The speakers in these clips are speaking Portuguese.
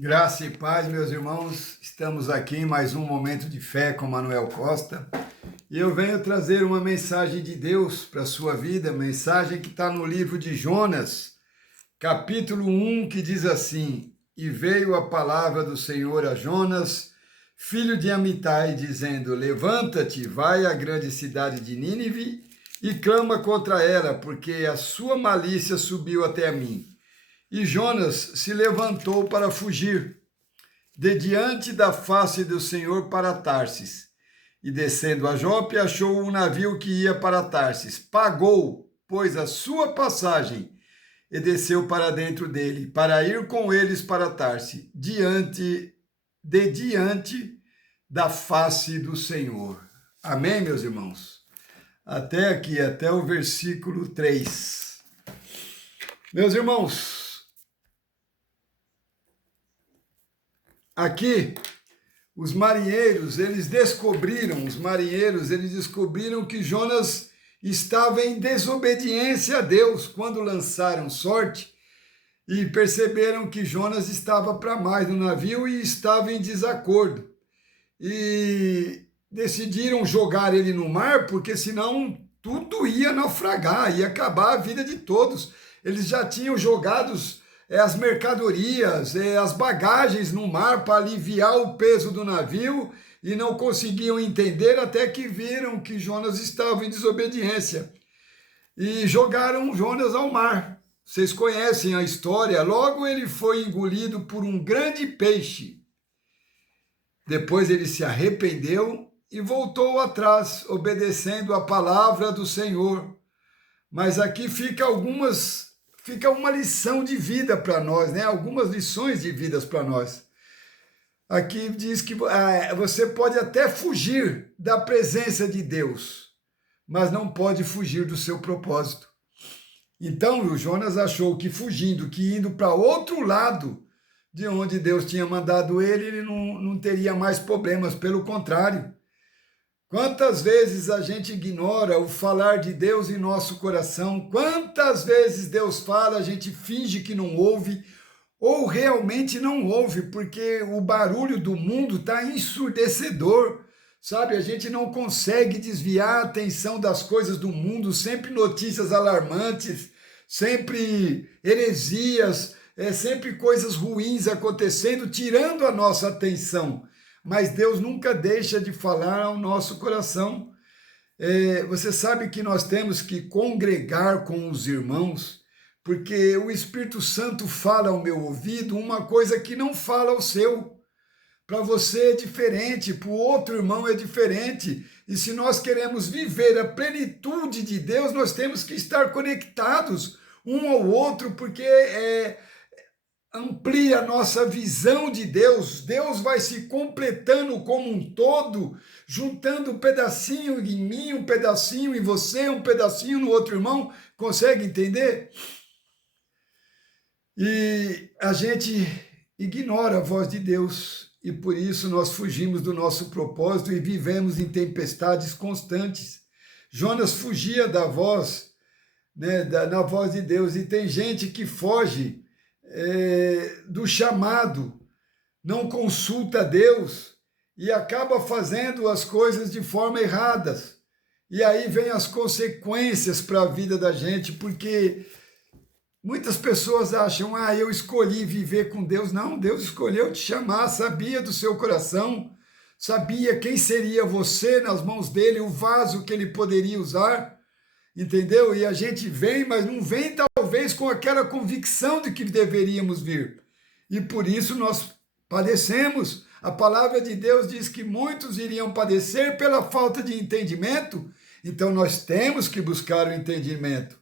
Graça e paz, meus irmãos. Estamos aqui em mais um momento de fé com Manuel Costa. E eu venho trazer uma mensagem de Deus para a sua vida, mensagem que está no livro de Jonas, capítulo 1, que diz assim: E veio a palavra do Senhor a Jonas, filho de Amitai, dizendo: Levanta-te, vai à grande cidade de Nínive e clama contra ela, porque a sua malícia subiu até mim. E Jonas se levantou para fugir de diante da face do Senhor para Tarsis. E descendo a Jope, achou um navio que ia para Tarsis. Pagou, pois, a sua passagem e desceu para dentro dele, para ir com eles para Tarsis, diante da face do Senhor. Amém, meus irmãos? Até aqui, até o versículo 3. Meus irmãos, aqui, os marinheiros, eles descobriram que Jonas estava em desobediência a Deus quando lançaram sorte e perceberam que Jonas estava para mais no navio e estava em desacordo. E decidiram jogar ele no mar, porque senão tudo ia naufragar, ia acabar a vida de todos. Eles já tinham jogado as mercadorias, as bagagens no mar para aliviar o peso do navio e não conseguiam entender até que viram que Jonas estava em desobediência e jogaram Jonas ao mar. Vocês conhecem a história. Logo ele foi engolido por um grande peixe. Depois ele se arrependeu e voltou atrás, obedecendo a palavra do Senhor. Mas aqui fica uma lição de vida para nós, né? Algumas lições de vida para nós. Aqui diz que você pode até fugir da presença de Deus, mas não pode fugir do seu propósito. Então, o Jonas achou que fugindo, que indo para outro lado de onde Deus tinha mandado ele não teria mais problemas, pelo contrário. Quantas vezes a gente ignora o falar de Deus em nosso coração? Quantas vezes Deus fala, a gente finge que não ouve, ou realmente não ouve, porque o barulho do mundo está ensurdecedor, sabe? A gente não consegue desviar a atenção das coisas do mundo, sempre notícias alarmantes, sempre heresias, sempre coisas ruins acontecendo, tirando a nossa atenção. Mas Deus nunca deixa de falar ao nosso coração. Você sabe que nós temos que congregar com os irmãos, porque o Espírito Santo fala ao meu ouvido uma coisa que não fala ao seu. Para você é diferente, para o outro irmão é diferente. E se nós queremos viver a plenitude de Deus, nós temos que estar conectados um ao outro, porque amplia a nossa visão de Deus. Deus vai se completando como um todo, juntando um pedacinho em mim, um pedacinho em você, um pedacinho no outro irmão. Consegue entender? E a gente ignora a voz de Deus e por isso nós fugimos do nosso propósito e vivemos em tempestades constantes. Jonas fugia da voz, né, na voz de Deus, e tem gente que foge do chamado, não consulta Deus e acaba fazendo as coisas de forma erradas. E aí vem as consequências para a vida da gente, porque muitas pessoas acham, eu escolhi viver com Deus. Não, Deus escolheu te chamar, sabia do seu coração, sabia quem seria você nas mãos dele, o vaso que ele poderia usar. Entendeu? E a gente vem, mas não vem talvez com aquela convicção de que deveríamos vir. E por isso nós padecemos. A palavra de Deus diz que muitos iriam padecer pela falta de entendimento. Então nós temos que buscar o entendimento.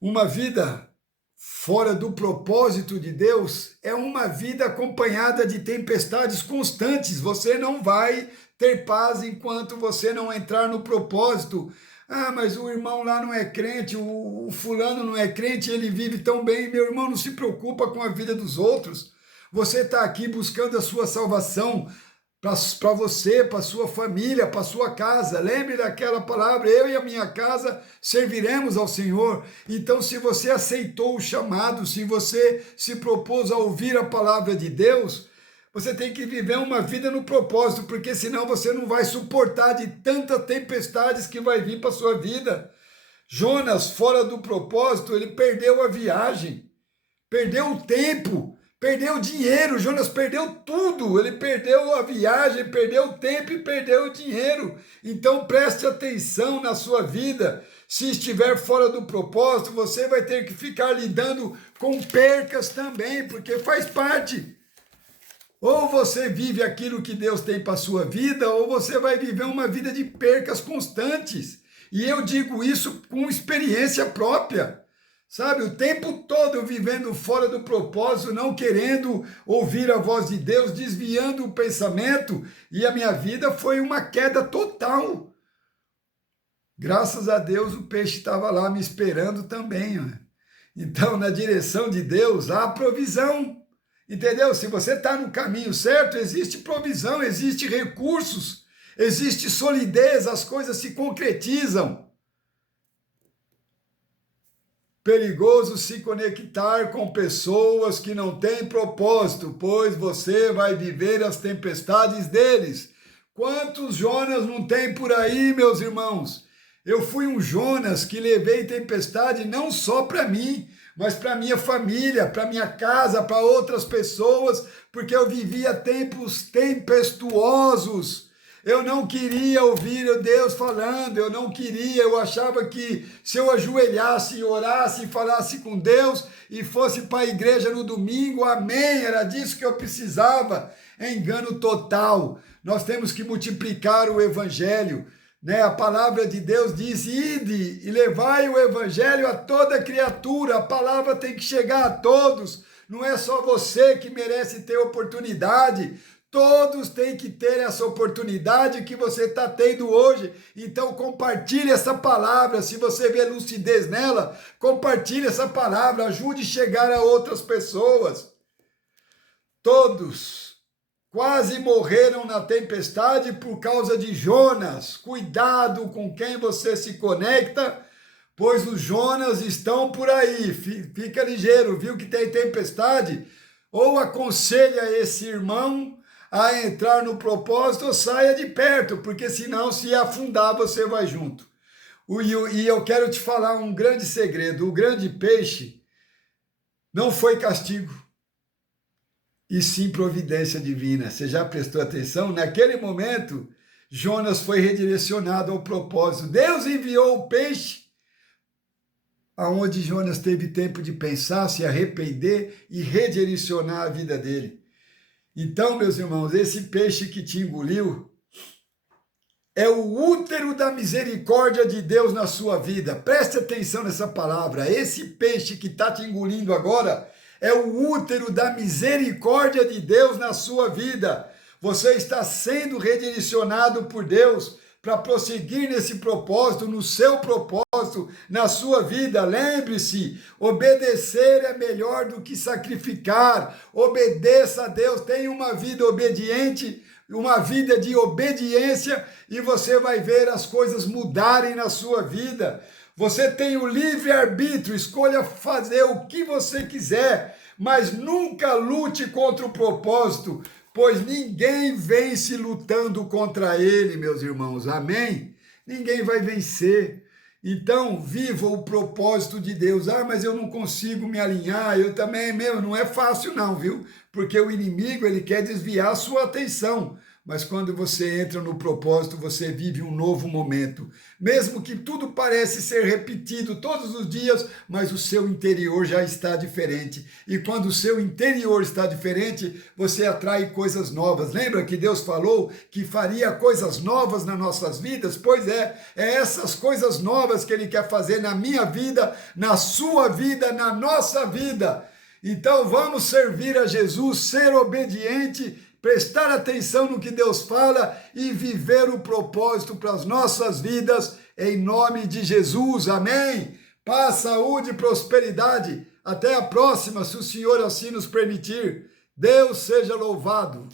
Uma vida fora do propósito de Deus é uma vida acompanhada de tempestades constantes. Você não vai ter paz enquanto você não entrar no propósito. Mas o irmão lá não é crente, o fulano não é crente, ele vive tão bem. Meu irmão, não se preocupa com a vida dos outros. Você está aqui buscando a sua salvação. para você, para sua família, para sua casa. Lembre daquela palavra: eu e a minha casa serviremos ao Senhor. Então, se você aceitou o chamado, se você se propôs a ouvir a palavra de Deus, você tem que viver uma vida no propósito, porque senão você não vai suportar de tantas tempestades que vai vir para a sua vida. Jonas, fora do propósito, ele perdeu a viagem, perdeu o tempo, perdeu o dinheiro. Jonas perdeu tudo, ele perdeu a viagem, perdeu o tempo e perdeu o dinheiro. Então preste atenção na sua vida. Se estiver fora do propósito, você vai ter que ficar lidando com percas também, porque faz parte. Ou você vive aquilo que Deus tem para a sua vida, ou você vai viver uma vida de percas constantes. E eu digo isso com experiência própria. Sabe, o tempo todo eu vivendo fora do propósito, não querendo ouvir a voz de Deus, desviando o pensamento, e a minha vida foi uma queda total. Graças a Deus o peixe estava lá me esperando também. Né? Então, na direção de Deus, há provisão. Entendeu? Se você está no caminho certo, existe provisão, existe recursos, existe solidez, as coisas se concretizam. Perigoso se conectar com pessoas que não têm propósito, pois você vai viver as tempestades deles. Quantos Jonas não tem por aí, meus irmãos? Eu fui um Jonas que levei tempestade não só para mim, mas para minha família, para minha casa, para outras pessoas, porque eu vivia tempos tempestuosos. Eu não queria ouvir Deus falando, eu não queria, eu achava que se eu ajoelhasse, orasse, falasse com Deus e fosse para a igreja no domingo, amém, era disso que eu precisava. É engano total. Nós temos que multiplicar o evangelho, né? A palavra de Deus diz: ide e levai o evangelho a toda criatura. A palavra tem que chegar a todos, não é só você que merece ter oportunidade. Todos têm que ter essa oportunidade que você está tendo hoje. Então compartilhe essa palavra. Se você vê lucidez nela, compartilhe essa palavra. Ajude a chegar a outras pessoas. Todos quase morreram na tempestade por causa de Jonas. Cuidado com quem você se conecta, pois os Jonas estão por aí. Fica ligeiro, viu que tem tempestade? Ou aconselha esse irmão a entrar no propósito, ou saia de perto, porque senão, se afundar, você vai junto. E eu quero te falar um grande segredo: o grande peixe não foi castigo, e sim providência divina. Você já prestou atenção? Naquele momento, Jonas foi redirecionado ao propósito. Deus enviou o peixe, aonde Jonas teve tempo de pensar, se arrepender e redirecionar a vida dele. Então, meus irmãos, esse peixe que te engoliu é o útero da misericórdia de Deus na sua vida. Preste atenção nessa palavra. Esse peixe que está te engolindo agora é o útero da misericórdia de Deus na sua vida. Você está sendo redirecionado por Deus para prosseguir nesse propósito, no seu propósito, na sua vida. Lembre-se, obedecer é melhor do que sacrificar. Obedeça a Deus, tenha uma vida obediente, uma vida de obediência, e você vai ver as coisas mudarem na sua vida. Você tem o livre-arbítrio, escolha fazer o que você quiser, mas nunca lute contra o propósito, pois ninguém vence lutando contra ele, meus irmãos, amém? Ninguém vai vencer. Então, viva o propósito de Deus. Ah, mas eu não consigo me alinhar, eu também, não é fácil não, viu? Porque o inimigo, ele quer desviar a sua atenção. Mas quando você entra no propósito, você vive um novo momento. Mesmo que tudo parece ser repetido todos os dias, mas o seu interior já está diferente. E quando o seu interior está diferente, você atrai coisas novas. Lembra que Deus falou que faria coisas novas nas nossas vidas? Pois é essas coisas novas que Ele quer fazer na minha vida, na sua vida, na nossa vida. Então vamos servir a Jesus, ser obediente, prestar atenção no que Deus fala e viver o propósito para as nossas vidas, em nome de Jesus, amém? Paz, saúde e prosperidade. Até a próxima, se o Senhor assim nos permitir. Deus seja louvado.